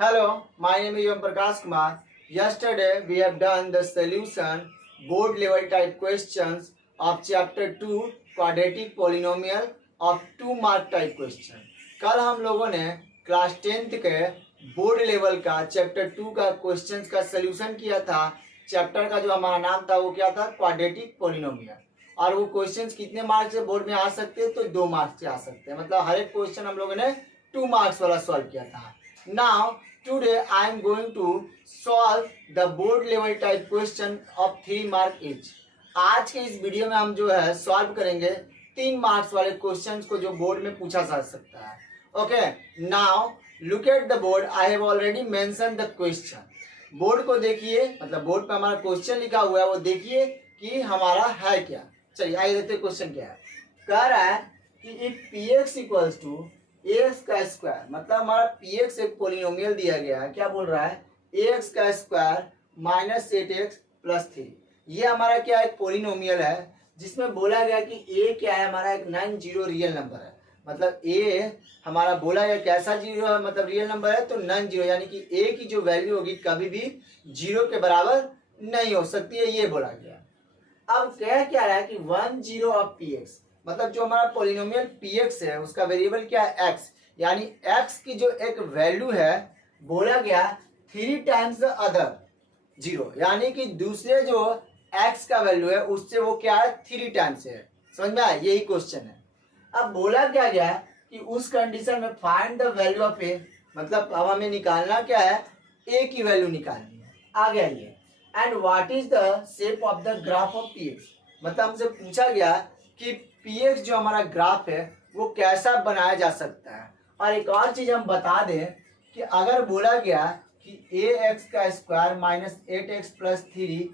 Hello, my name is Om Prakash Kumar. Yesterday we have done the solution board level type questions of chapter 2 quadratic polynomial of 2 mark type question. कल हम लोगों ने class 10th के board level का chapter 2 का questions का solution किया था। चैप्टर का जो हमारा नाम था वो क्या था, क्वाड्रेटिक पोलिनोमियल। और वो क्वेश्चंस कितने मार्क्स से बोर्ड में आ सकते हैं, तो 2 मार्क्स से आ सकते हैं। मतलब हर एक क्वेश्चन हम लोगों ने 2 मार्क्स वाला सॉल्व किया था। Now today I am going to solve the board level type question of 3 mark each. आज के इस वीडियो में हम जो है सॉल्व करेंगे 3 मार्क्स वाले क्वेश्चंस को जो बोर्ड में पूछा जा सकता है। Okay, now look at the board. I have already mention the question. Board को देखिए, मतलब बोर्ड पे हमारा क्वेश्चन लिखा हुआ है, वो देखिए कि हमारा है क्या। चलिए आइए देखते हैं क्वेश्चन क्या है। कह रहा है कि if P X equals to X का स्क्वायर, मतलब हमारा पी एक्स एक पोलिनोमियल दिया गया है। क्या बोल रहा है, एक्स का स्क्वायर माइनस 8x प्लस 3। ये हमारा क्या एक पोलिनोमियल है जिसमें बोला गया कि ए क्या है, हमारा एक नॉन जीरो रियल नंबर है। मतलब ए हमारा बोला गया कैसा जीरो है, मतलब रियल नंबर है तो नॉन जीरो, यानी कि ए की जो वैल्यू होगी कभी भी जीरो के बराबर नहीं हो सकती है, ये बोला गया। अब कह क्या रहा है कि 10 ऑफ पी एक्स, मतलब जो हमारा पोलिनोमियल पी एक्स है उसका वेरिएबल क्या है, एक्स। यानी एक्स की जो एक वैल्यू है बोला गया 3 टाइम्स द अदर जीरो, यानी कि दूसरे जो एक्स का वैल्यू है उससे वो क्या है 3 टाइम्स है। समझ में आया, यही क्वेश्चन है। अब बोला क्या गया कि उस कंडीशन में फाइंड द वैल्यू ऑफ ए, मतलब अब हमें निकालना क्या है, ए की वैल्यू निकालनी है। आ गया ये। And what is the shape of the graph of P x, मतलब हमसे पूछा गया कि पी एक्स जो हमारा ग्राफ है वो कैसा बनाया जा सकता है। और एक और चीज हम बता दें कि अगर बोला गया कि ए एक्स का स्क्वायर माइनस 8x प्लस 3,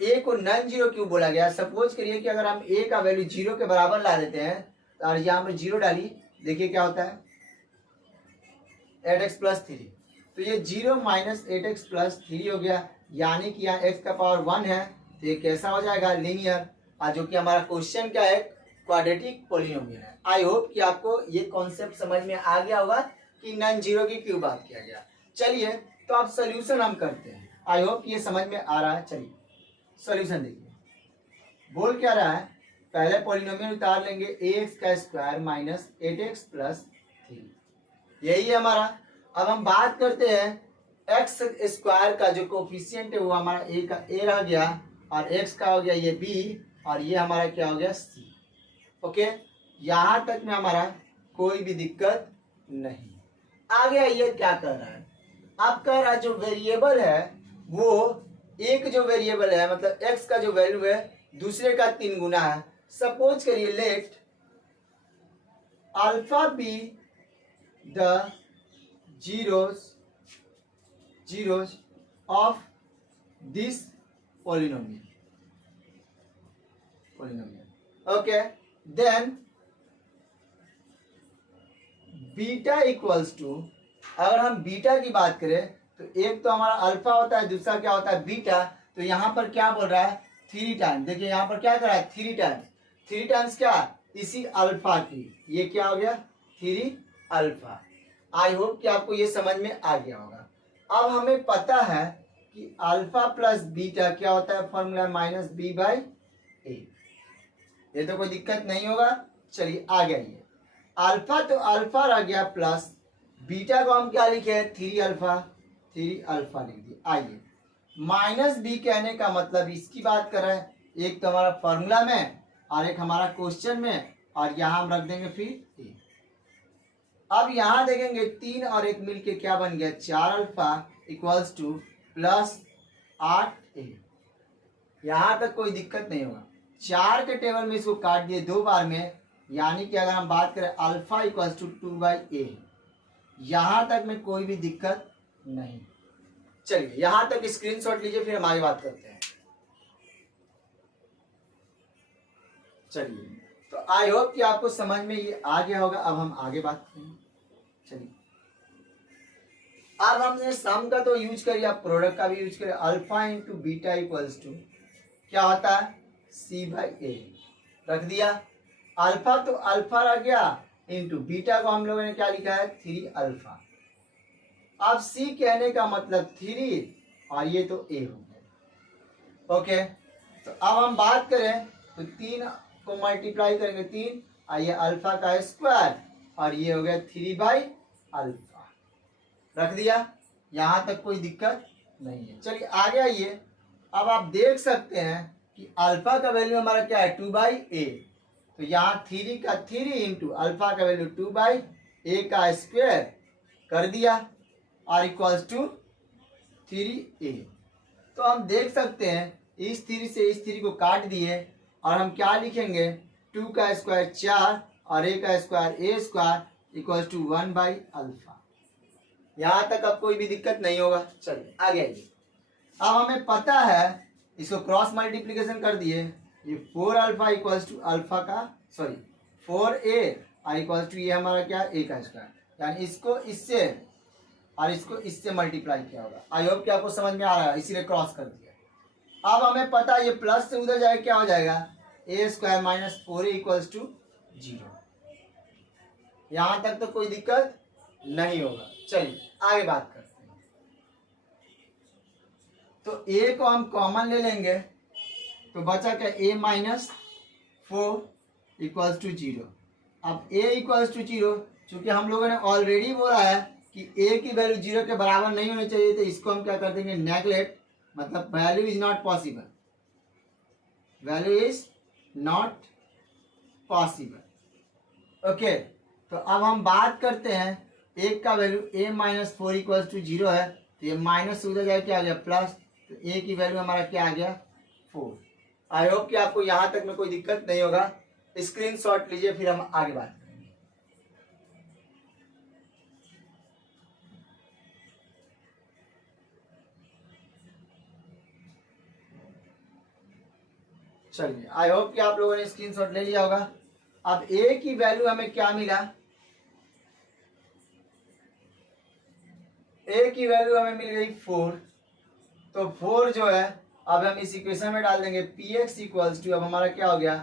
ए को नॉन जीरो क्यों बोला गया। सपोज करिए कि अगर हम ए का वैल्यू जीरो के बराबर ला देते हैं और यहाँ पर जीरो डाली, देखिए क्या होता है 8x प्लस 3, तो ये 0 माइनस 8x प्लस 3 हो गया, यानी कि यहाँ x का पावर 1 है, तो ये कैसा हो जाएगा, लीनियर। और जो कि हमारा क्वेश्चन क्या है, क्वाड्रेटिक पोलिनोमियल है। आई होप कि आपको ये कॉन्सेप्ट समझ में आ गया होगा कि नॉन जीरो की क्यों बात किया गया। चलिए तो अब सोल्यूशन हम करते हैं। आई होप ये समझ में आ रहा है। चलिए सोल्यूशन देखिए, बोल क्या रहा है, पहले पोलिनोमियल उतार लेंगे एक्स का स्क्वायर माइनस 8x प्लस 3, यही है हमारा। अब हम बात करते हैं एक्स स्क्वायर का जो कोफिशिएंट है वो हमारा ए का ए रह गया, और एक्स का हो गया ये बी, और ये हमारा क्या हो गया सी। ओके, यहां तक में हमारा कोई भी दिक्कत नहीं। आगे ये क्या कर रहा है, अब कह रहा है जो वेरिएबल है वो एक जो वेरिएबल है, मतलब एक्स का जो वैल्यू है दूसरे का 3 गुना है। सपोज करिए let alpha be the zeros of this polynomial. Okay, then beta equals to, अगर हम बीटा की बात करें तो एक तो हमारा अल्फा होता है, दूसरा क्या होता है बीटा। तो यहाँ पर क्या बोल रहा है 3 टाइम्स, देखिए यहाँ पर क्या कर रहा है 3 टाइम्स। 3 टाइम्स क्या, इसी अल्फा की, ये क्या हो गया 3 अल्फा। आई होप कि आपको ये समझ में आ गया होगा। अब हमें पता है कि अल्फा प्लस बीटा क्या होता है, फॉर्मूला माइनस बी बाई ए, ये तो कोई दिक्कत नहीं होगा। चलिए आ गया ये अल्फा, तो अल्फा रह गया प्लस बीटा को हम क्या लिखे 3 अल्फा, 3 अल्फा लिख दिए। आइए माइनस बी कहने का मतलब इसकी बात कर रहे हैं, एक तो हमारा फॉर्मूला में और एक हमारा क्वेश्चन में, और यहां हम रख देंगे फिर ए। अब यहां देखेंगे 3 और 1 मिलके क्या बन गया 4 अल्फा इक्वल्स टू प्लस 8 ए। यहां तक कोई दिक्कत नहीं होगा। 4 के टेबल में इसको काट दिए 2 बार में, यानी कि अगर हम बात करें अल्फा इक्वल्स टू 2/a, यहां तक में कोई भी दिक्कत नहीं। चलिए यहां तक स्क्रीनशॉट लीजिए, फिर हम आगे बात करते हैं। चलिए तो आई होप कि आपको समझ में ये आ गया होगा। अब हम आगे बात करेंगे। चलिए अब हमने सम का तो यूज करिए, आप प्रोडक्ट का भी यूज करिए। Alpha into beta equals to क्या होता है c/a, रख दिया। अल्फा तो अल्फा रह गया, इंटू बीटा को हम लोगों ने क्या लिखा है 3 अल्फा। अब सी कहने का मतलब 3 और ये तो ए हो गया। ओके, तो अब हम बात करें तो 3 को मल्टीप्लाई करेंगे 3 और ये अल्फा का स्क्वायर और ये हो गया 3/अल्फा। रख दिया, यहां तक कोई दिक्कत नहीं है। चलिए आगे आइए। अब आप देख सकते हैं कि अल्फा का वैल्यू हमारा क्या है 2/a, तो यहाँ 3 का 3 इंटू अल्फा का वैल्यू 2/a का स्क्वायर कर दिया और इक्वल्स टू 3a। तो हम देख सकते हैं इस 3 से इस 3 को काट दिए और हम क्या लिखेंगे 2 का स्क्वायर 4 और a का square a square equals to 1/अल्फा। यहाँ तक अब कोई भी दिक्कत नहीं होगा। चलिए आगे आइए। अब हमें पता है, इसको क्रॉस मल्टीप्लिकेशन कर दिए, ये 4 इक्वल्स टू अल्फा का 4a और इक्वल्स टू ये हमारा क्या a का स्क्वायर, यानी इसको इससे और इसको इससे मल्टीप्लाई किया होगा। आई होप कि आपको समझ में आ रहा है, इसीलिए क्रॉस कर दिया। अब हमें पता है ये प्लस से उधर जाएगा क्या हो जाएगा a square minus 4a equals to 0। यहां तक तो कोई दिक्कत नहीं होगा। चलिए आगे बात करते हैं। तो a को हम कॉमन ले लेंगे तो बचा क्या a माइनस 4 इक्वल्स टू 0। अब a इक्वल्स टू 0, चूंकि हम लोगों ने ऑलरेडी बोला है कि a की वैल्यू 0 के बराबर नहीं होनी चाहिए, तो इसको हम क्या कर देंगे नेगलेक्ट, मतलब value is not possible, value is not possible. Okay, तो अब हम बात करते हैं एक का value a minus 4 equals to 0 है, तो ये माइनस उधर जाए क्या आ गया प्लस, तो a की वैल्यू हमारा क्या आ गया 4। आई होप कि आपको यहां तक में कोई दिक्कत नहीं होगा। स्क्रीनशॉट लीजिए, फिर हम आगे बात करेंगे। चलिए, आई होप कि आप लोगों ने स्क्रीनशॉट ले लिया होगा। अब a की वैल्यू हमें क्या मिला, a की वैल्यू हमें मिल गई 4। तो 4 जो है अब हम इस इक्वेशन में डाल देंगे px इक्वल्स टू, अब हमारा क्या हो गया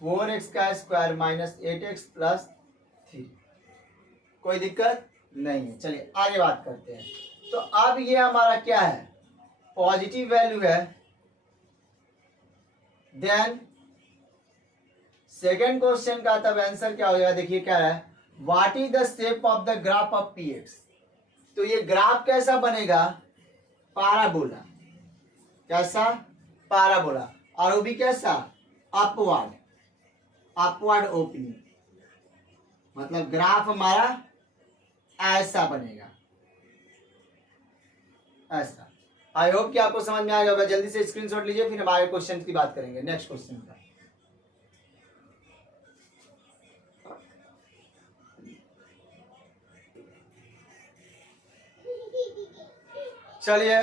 4x का स्क्वायर माइनस 8x प्लस 3। कोई दिक्कत नहीं है। चलिए आगे बात करते हैं। तो अब ये हमारा क्या है पॉजिटिव वैल्यू है, देन सेकेंड क्वेश्चन का तब आंसर क्या हो जाएगा, देखिए क्या है what is the shape of the graph of px। तो ये ग्राफ कैसा बनेगा पाराबोला, कैसा पाराबोला, और वो भी कैसा अपवर्ड, अपवर्ड ओपनिंग, मतलब ग्राफ हमारा ऐसा बनेगा, ऐसा। आई होप कि आपको समझ में आ गया होगा। जल्दी से स्क्रीनशॉट लीजिए, फिर हम आगे क्वेश्चन की बात करेंगे, नेक्स्ट क्वेश्चन का। चलिए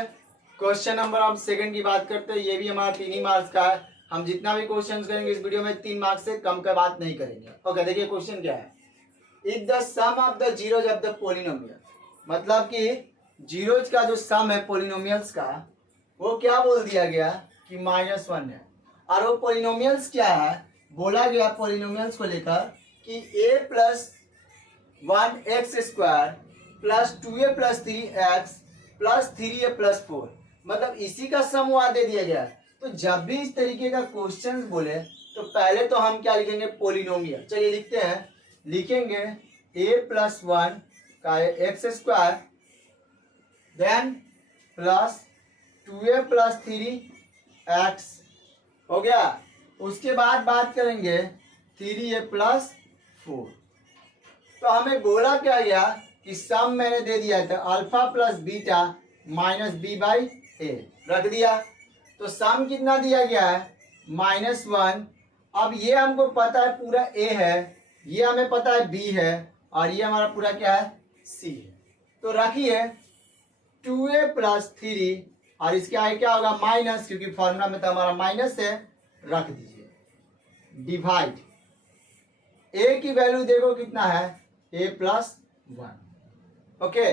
क्वेश्चन नंबर हम सेकंड की बात करते हैं। ये भी हमारा 3 ही मार्क्स का है। हम जितना भी क्वेश्चन करेंगे इस वीडियो में 3 मार्क्स से कम का बात नहीं करेंगे। ओके, देखिए क्वेश्चन क्या है, if the sum of the zeros of the polynomial, मतलब कि जीरोज का जो सम है पोलिनोमियल्स का, वो क्या बोल दिया गया कि -1 है। और वो पोलिनोमियल्स क्या है, बोला गया पोलिनोमियल्स को लेकर कि a plus 1x² plus 2a plus 3x plus 3a plus 4, मतलब इसी का सम वहां दे दिया गया है। तो जब भी इस तरीके का क्वेश्चन बोले तो पहले तो हम क्या लिखेंगे पोलिनोमियल। चलिए लिखते हैं, लिखेंगे a प्लस 1 का x² then plus 2a plus 3x हो गया। उसके बाद बात करेंगे 3a प्लस 4। तो हमें बोला क्या गया कि सम मैंने दे दिया था alpha plus beta minus b/a, रख दिया। तो सम कितना दिया गया है -1। अब ये हमको पता है पूरा a है, ये हमें पता है b है, और ये हमारा पूरा क्या है c है। तो रखिए 2a प्लस 3 और इसके आगे क्या होगा माइनस, क्योंकि फॉर्मूला में तो हमारा माइनस है, रख दीजिए डिवाइड। a की वैल्यू देखो कितना है a प्लस 1। ओके,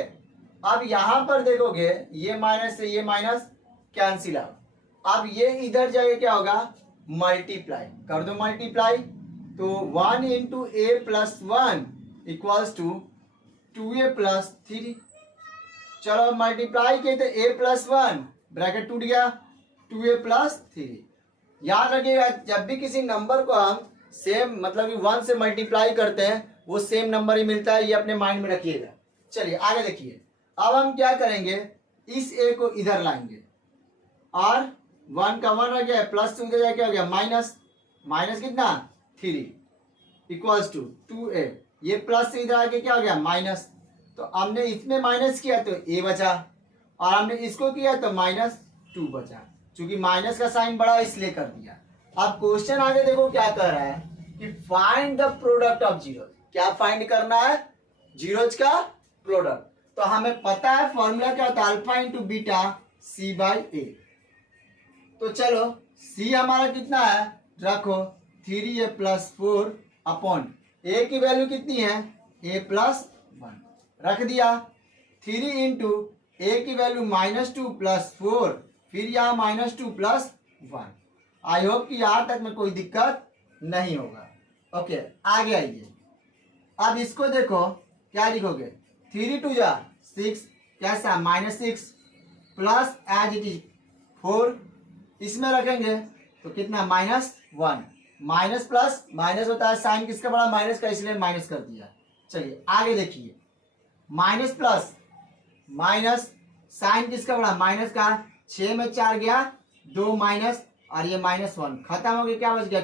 अब यहां पर देखोगे ये माइनस से ये माइनस कैंसिल आउट। अब ये इधर जाके क्या होगा मल्टीप्लाई कर दो, मल्टीप्लाई। तो 1 into a plus 1 equals to 2a plus 3। चलो मल्टीप्लाई किए तो a+1 ब्रैकेट टूट गया 2a+3। याद रखिएगा जब भी किसी नंबर को हम सेम मतलब कि 1 से मल्टीप्लाई करते हैं वो सेम नंबर ही मिलता है, ये अपने माइंड में रखिएगा। चलिए आगे देखिए, अब हम क्या करेंगे, इस a को इधर लाएंगे और 1 का 1 रह गया, प्लस 2 क्या हो गया माइनस, माइनस कितना 3 इक्वल्स टू 2a, ये प्लस से इधर आके क्या हो गया माइनस, तो हमने इसमें माइनस किया तो a बचा और हमने इसको किया तो -2 बचा, क्योंकि माइनस का साइन बड़ा इसलिए कर दिया। अब क्वेश्चन आगे देखो क्या कर रहा है कि find the product of zero, क्या फाइंड करना है, जीरोज का प्रोडक्ट। तो हमें पता है फॉर्मूला क्या होता है, अल्फा इंटू बीटा c/a। तो चलो c हमारा कितना है, रखो 3a+4 अपॉन a की वैल्यू कितनी है a+1, रख दिया 3 इंटू a की वैल्यू -2 + 4, फिर यहाँ -2 + 1। आई होप कि यहाँ तक में कोई दिक्कत नहीं होगा। ओके आगे आइए, अब इसको देखो क्या लिखोगे, 3 2 जा 6, कैसा -6 प्लस एज इट इज 4, इसमें रखेंगे तो कितना -1, माइनस प्लस माइनस होता है, साइन किसका बड़ा माइनस का, इसलिए माइनस कर दिया। चलिए आगे देखिए, माइनस प्लस माइनस, साइन किसका बड़ा माइनस का, 6 में 4 गया 2 माइनस और ये -1 खत्म हो गया, क्या बच गया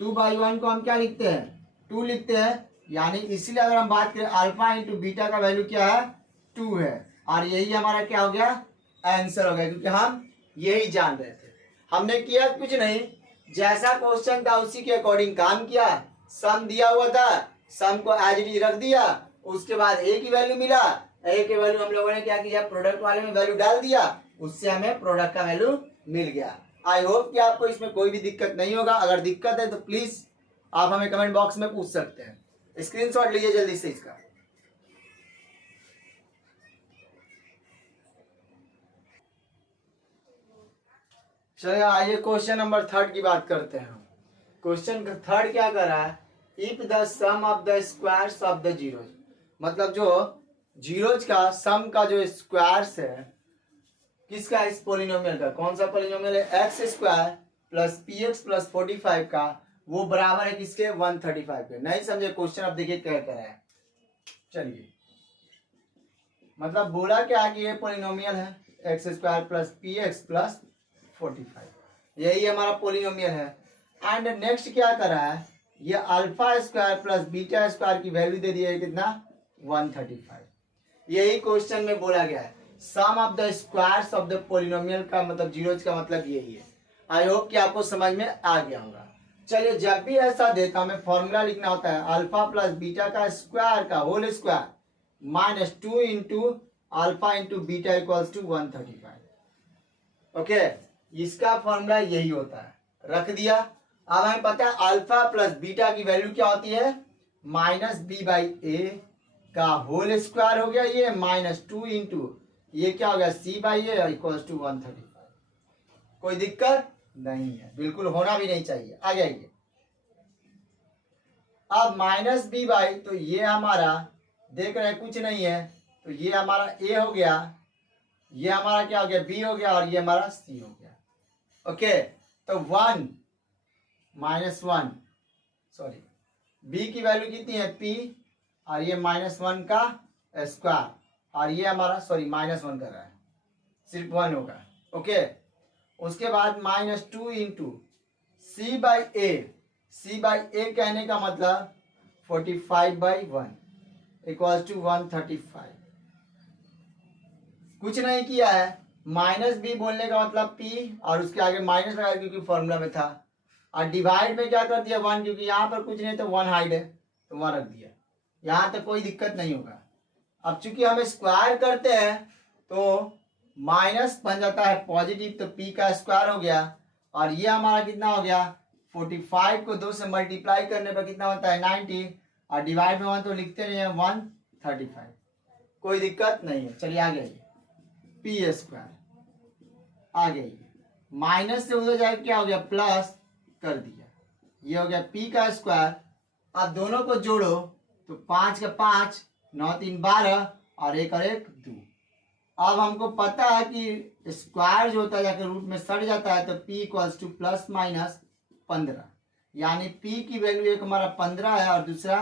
2/1 को हम क्या लिखते हैं 2 लिखते हैं, यानी इसलिए अगर हम बात करें अल्फा इंटू बीटा का वैल्यू क्या है 2 है, और यही हमारा क्या हो गया आंसर हो गया, क्योंकि हम यही जान रहे थे। हमने किया कुछ नहीं, जैसा क्वेश्चन था उसी के अकॉर्डिंग काम किया, सम दिया हुआ था सम को एज इट इज रख दिया, उसके बाद a की वैल्यू मिला, a की वैल्यू हम लोगों ने क्या किया प्रोडक्ट वाले में वैल्यू डाल दिया, उससे हमें प्रोडक्ट का वैल्यू मिल गया। आई होप कि आपको इसमें कोई भी दिक्कत नहीं होगा, अगर दिक्कत है तो प्लीज आप हमें कमेंट बॉक्स में पूछ सकते हैं। स्क्रीनशॉट लीजिए जल्दी से इसका। चलिए आइए क्वेश्चन नंबर 3 की बात करते हैं। क्वेश्चन 3 क्या कर रहा है, if the sum of the squares of the zeros, मतलब जो जीरोज का सम का जो स्क्वायर्स है किसका, इस पोलिनोमियल का, कौन सा पोलिनोमियल है x² प्लस px प्लस 45 का, वो बराबर है किसके 135 के। नहीं समझे क्वेश्चन, अब देखिए क्या कर रहा है। चलिए मतलब बोला क्या कि ये पोलिनोमियल है x² प्लस px प्लस 45, यही हमारा पोलिनोमियल है। एंड नेक्स्ट क्या कर रहा है, ये α² प्लस β² की वैल्यू दे दी है कितना 135, यही क्वेश्चन में बोला गया है। Sum of the squares of the polynomial का मतलब जीरोज का मतलब यही है। आई होप कि आपको समझ में आ गया होगा। चलिए जब भी ऐसा देता हमें फॉर्मूला लिखना होता है अल्फा प्लस बीटा का स्क्वायर का whole square -2 into alpha into beta equals to 135। Okay इसका फॉर्मूला यही होता है, रख दिया। अब हमें पता है अल्फा प्लस बीटा की वैल्यू क्या होती है -b/a का होल स्क्वायर हो गया, ये -2 इंटू ये क्या हो गया c/a इक्वल्स टू 135। कोई दिक्कत नहीं है, बिल्कुल होना भी नहीं चाहिए। आ जाइए, अब -b/, तो ये हमारा देख रहे हैं कुछ नहीं है, तो ये हमारा a हो गया, ये हमारा क्या हो गया b हो गया और ये हमारा c हो गया। ओके तो 1 सॉरी b की वैल्यू कितनी है p और ये -1 का स्क्वायर और ये हमारा सॉरी -1 कर रहा है, सिर्फ 1 होगा। ओके उसके बाद -2 इंटू c/a कहने का मतलब 45/1 इक्वल्स टू 135। कुछ नहीं किया है, -b बोलने का मतलब p और उसके आगे माइनस लगाया क्योंकि फॉर्मूला में था, और डिवाइड में क्या कर दिया 1, क्योंकि यहाँ पर कुछ नहीं तो 1 हाइड है तो 1 रख दिया। यहाँ तक कोई दिक्कत नहीं होगा। अब चूंकि हम स्क्वायर करते हैं तो माइनस बन जाता है पॉजिटिव, तो p का स्क्वायर हो गया और ये हमारा कितना हो गया 45 को 2 से मल्टीप्लाई करने पर कितना होता है 90 और डिवाइड में 1 तो लिखते नहीं है 135, कोई दिक्कत नहीं है। चलिए आ गई p² आ गई, माइनस से उधर जाके क्या हो गया प्लस कर दिया, ये हो गया p का स्क्वायर। अब दोनों को जोड़ो तो 5 का 5 9 3 12 और 1 और 1 2, अब हमको पता है कि स्क्वायर जो होता है जाकर रूट में सट जाता है, तो p equals two plus minus 15, यानी p की वैल्यू एक हमारा 15 है और दूसरा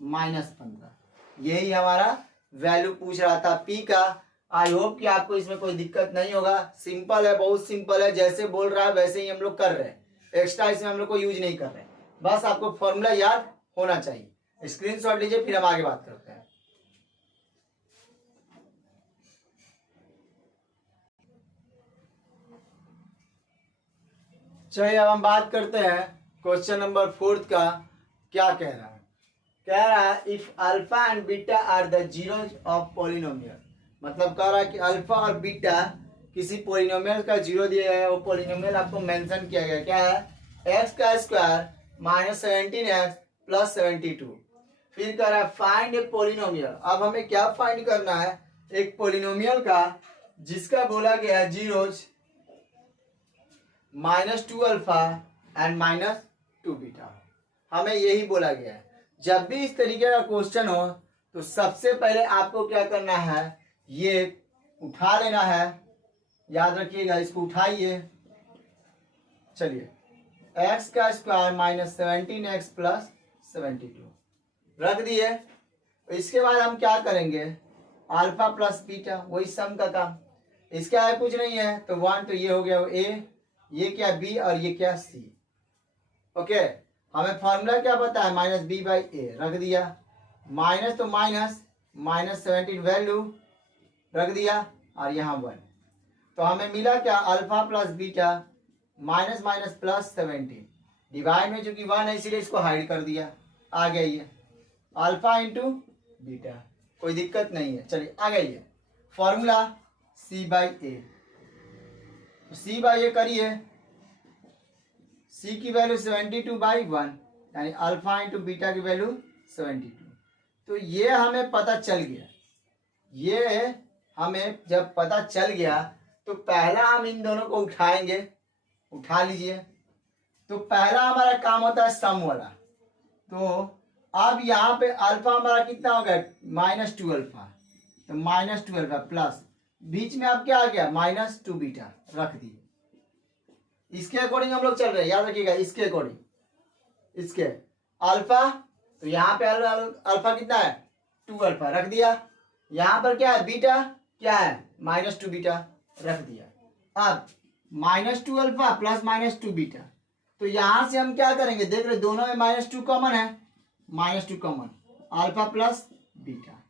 -15। यही हमारा वैल्यू पूछ रहा था p का। आई होप कि आपको इसमें कोई दिक्कत नहीं होगा। सिंपल है, बहुत सिंपल है, जैसे बोल रहा है वैसे ही हम लोग कर रहे हैं। एक्स्ट्रा इसमें हम लोग को यूज नहीं कर रहे हैं, बस आपको फॉर्मूला याद होना चाहिए। स्क्रीनशॉट लीजिए, फिर हम आगे बात करते हैं। चलिए अब हम बात करते हैं क्वेश्चन नंबर 4 का। क्या कह रहा है? कह रहा है if alpha and beta are the zeros of polynomial. मतलब कह रहा है कि अल्फा और बीटा किसी पॉलिनोमियल का जीरो दिया गया है, वो पॉलिनोमियल आपको मेंशन किया गया। क्या है? एक्स का स्क्वायर -17x प्लस 72। फिर कह रहा है फाइंड ए पॉलिनोमियल। अब हमें क्या फाइंड करना है? एक पॉलिनोमियल का जिसका बोला गया है जीरोज -2 अल्फा एंड -2 बीटा। हमें यही बोला गया है। जब भी इस तरीके का क्वेश्चन हो तो सबसे पहले आपको क्या करना है, ये उठा लेना है। याद रखिएगा, इसको उठाइए। चलिए, एक्स का स्क्वायर -17x प्लस 72 रख दिए। इसके बाद हम क्या करेंगे? अल्फा प्लस बीटा, वही सम का काम। इसका है कुछ नहीं है, तो 1 तो ये हो गया ए, ये क्या बी और ये क्या सी। ओके, हमें फॉर्मूला क्या पता है? -b/a रख दिया। माइनस तो -17 वैल्यू रख दिया और यहाँ 1। तो हमें मिला क्या? Alpha plus beta minus plus 17 divide में चूंकि 1 है इसीलिए इसको हाइड कर दिया। आ गया ये अल्फा इंटू बीटा, कोई दिक्कत नहीं है। चलिए आ गया ये फॉर्मूला c/a। c/a करिए। c की वैल्यू 72/1 यानी अल्फा इंटू बीटा की वैल्यू 72। तो ये हमें पता चल गया। ये हमें जब पता चल गया तो पहला हम इन दोनों को उठाएंगे। उठा लीजिए। तो पहला हमारा काम होता है सम वाला। तो अब यहाँ पे अल्फा हमारा कितना हो गया? -2 अल्फा। तो -2 अल्फा प्लस बीच में अब क्या आ गया? -2 बीटा रख दिए। इसके अकॉर्डिंग हम लोग चल रहे हैं, याद रखिएगा। इसके अकॉर्डिंग इसके अल्फा, तो यहाँ पे अल्फा कितना है? 2 अल्फा रख दिया। यहाँ पर क्या है? बीटा क्या है? -2 बीटा रख दिया। अब -2 अल्फा प्लस -2 बीटा, तो यहां से हम क्या करेंगे? देख रहे दोनों में -2 कॉमन है, -2 common, alpha plus beta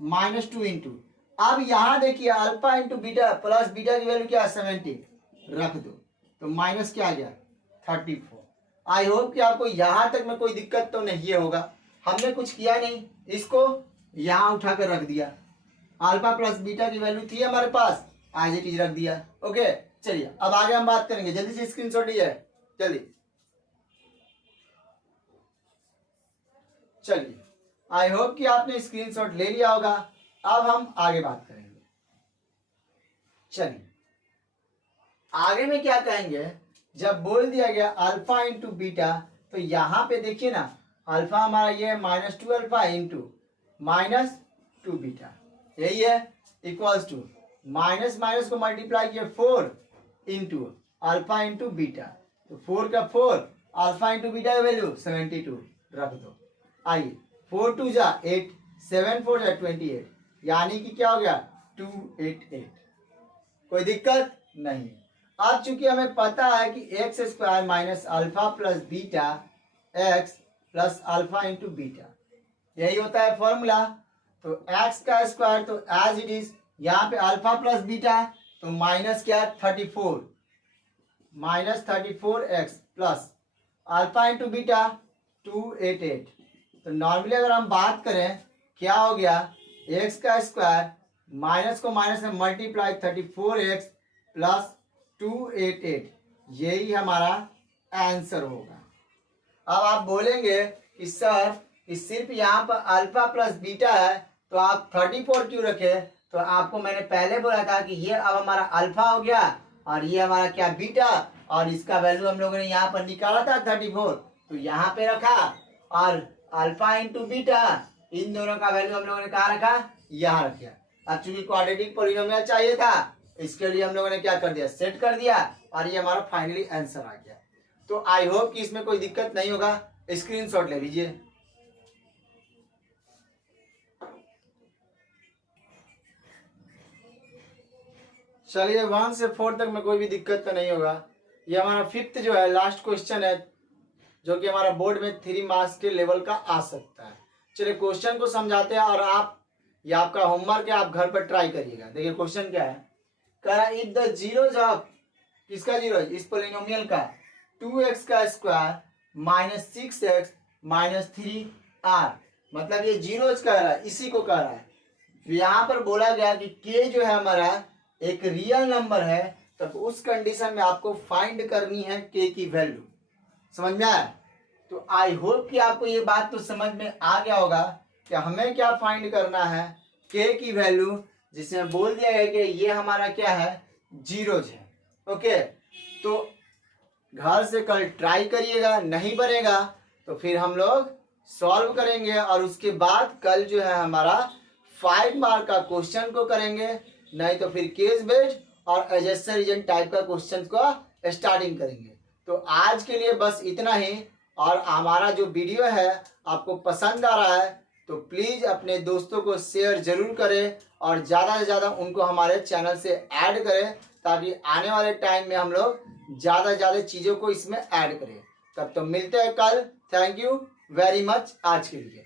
-2 into. अब यहां देखिए alpha into beta plus beta की वैल्यू क्या है? 70 रख दो। तो माइनस क्या आ गया? 34। आई होप कि आपको यहां तक में कोई दिक्कत तो नहीं होगा। हमने कुछ किया नहीं, इसको यहां उठाकर रख दिया। अल्फा प्लस बीटा की वैल्यू थी हमारे पास, एज इट इज रख दिया। ओके, चलिए अब आगे हम बात करेंगे। जल्दी से स्क्रीनशॉट लीजिए, जल्दी। चलिए, आई होप कि आपने स्क्रीनशॉट ले लिया होगा। अब हम आगे बात करेंगे। चलिए आगे में क्या कहेंगे? जब बोल दिया गया अल्फा इंटू बीटा, तो यहां पे देखिए ना, अल्फा हमारा ये -2 अल्फा इंटू -2 बीटा, यही है, इक्वल्स टू माइनस माइनस को मल्टीप्लाई किया 4 इंटू अल्फा इंटू बीटा। तो 4 का 4, अल्फा इंटू बीटा की वैल्यू 72 रख दो। आइए 4 2 जा 8, 7 4 जा 28, यानी कि क्या हो गया? 288। कोई दिक्कत नहीं। अब चूंकि हमें पता है कि x square minus alpha plus beta x plus alpha into beta, यही होता है फॉर्मूला। तो एक्स का स्क्वायर तो एज इट इज, यहाँ पे अल्फा प्लस बीटा तो माइनस क्या? 34, -34x plus alpha into beta 288। तो नॉर्मली अगर हम बात करें क्या हो गया? एक्स का स्क्वायर माइनस को माइनस में मल्टीप्लाई 34x प्लस 288, यही हमारा आंसर होगा। अब आप बोलेंगे कि सर कि सिर्फ यहाँ पर अल्फा प्लस बीटा है तो आप 34 क्यों रखे? तो आपको मैंने पहले बोला था कि ये अब हमारा अल्फा हो गया और ये हमारा क्या? बीटा, और इसका वैल्यू हम लोगों ने यहाँ पर निकाला था 34, तो यहाँ पे रखा, और अल्फा इंटू बीटा इन दोनों का वैल्यू हम लोगों ने कहाँ रखा? यहाँ रखा। अब चूंकि क्वाड्रेटिक पॉलिनोमियल चाहिए था, इसके लिए हम लोगों ने क्या कर दिया, सेट कर दिया, और ये हमारा फाइनली आंसर आ गया। तो आई होप कि इसमें कोई दिक्कत नहीं होगा। स्क्रीनशॉट ले लीजिए। चलिए 1 से 4 तक में कोई भी दिक्कत तो नहीं होगा। ये हमारा 5th जो है लास्ट क्वेश्चन है, जो कि हमारा बोर्ड में 3 मार्क्स के लेवल का आ सकता है। चलिए क्वेश्चन को समझाते हैं, और ये आपका होमवर्क है, आप घर पर ट्राई करिएगा। देखिए क्वेश्चन क्या है, कह रहा है इफ द जीरोज ऑफ, किसका जीरो, इस पोलिनोमियल का, 2x का square minus 6x minus 3r, मतलब ये जीरोज कह रहा है, इसी को कह रहा है। यहाँ पर बोला गया कि k जो है हमारा एक रियल नंबर है, तब उस कंडीशन में आपको फाइंड करनी है k की वैल्यू। समझ में आया? तो आई होप कि आपको ये बात तो समझ में आ गया होगा कि हमें क्या फाइंड करना है, k की वैल्यू, जिसमें बोल दिया गया कि ये हमारा क्या है, जीरोज है। ओके, तो घर से कल ट्राई करिएगा, नहीं बनेगा तो फिर हम लोग सॉल्व करेंगे, और उसके बाद कल जो है हमारा 5 मार्क का क्वेश्चन को करेंगे, नहीं तो फिर केस बेस्ड और एडजस्टेड रीजन टाइप का क्वेश्चन को स्टार्टिंग करेंगे। तो आज के लिए बस इतना ही, और हमारा जो वीडियो है आपको पसंद आ रहा है तो प्लीज़ अपने दोस्तों को शेयर जरूर करें, और ज़्यादा से ज़्यादा उनको हमारे चैनल से ऐड करें, ताकि आने वाले टाइम में हम लोग ज़्यादा से ज़्यादा चीज़ों को इसमें ऐड करें। तब तो मिलते हैं कल। थैंक यू वेरी मच आज के लिए।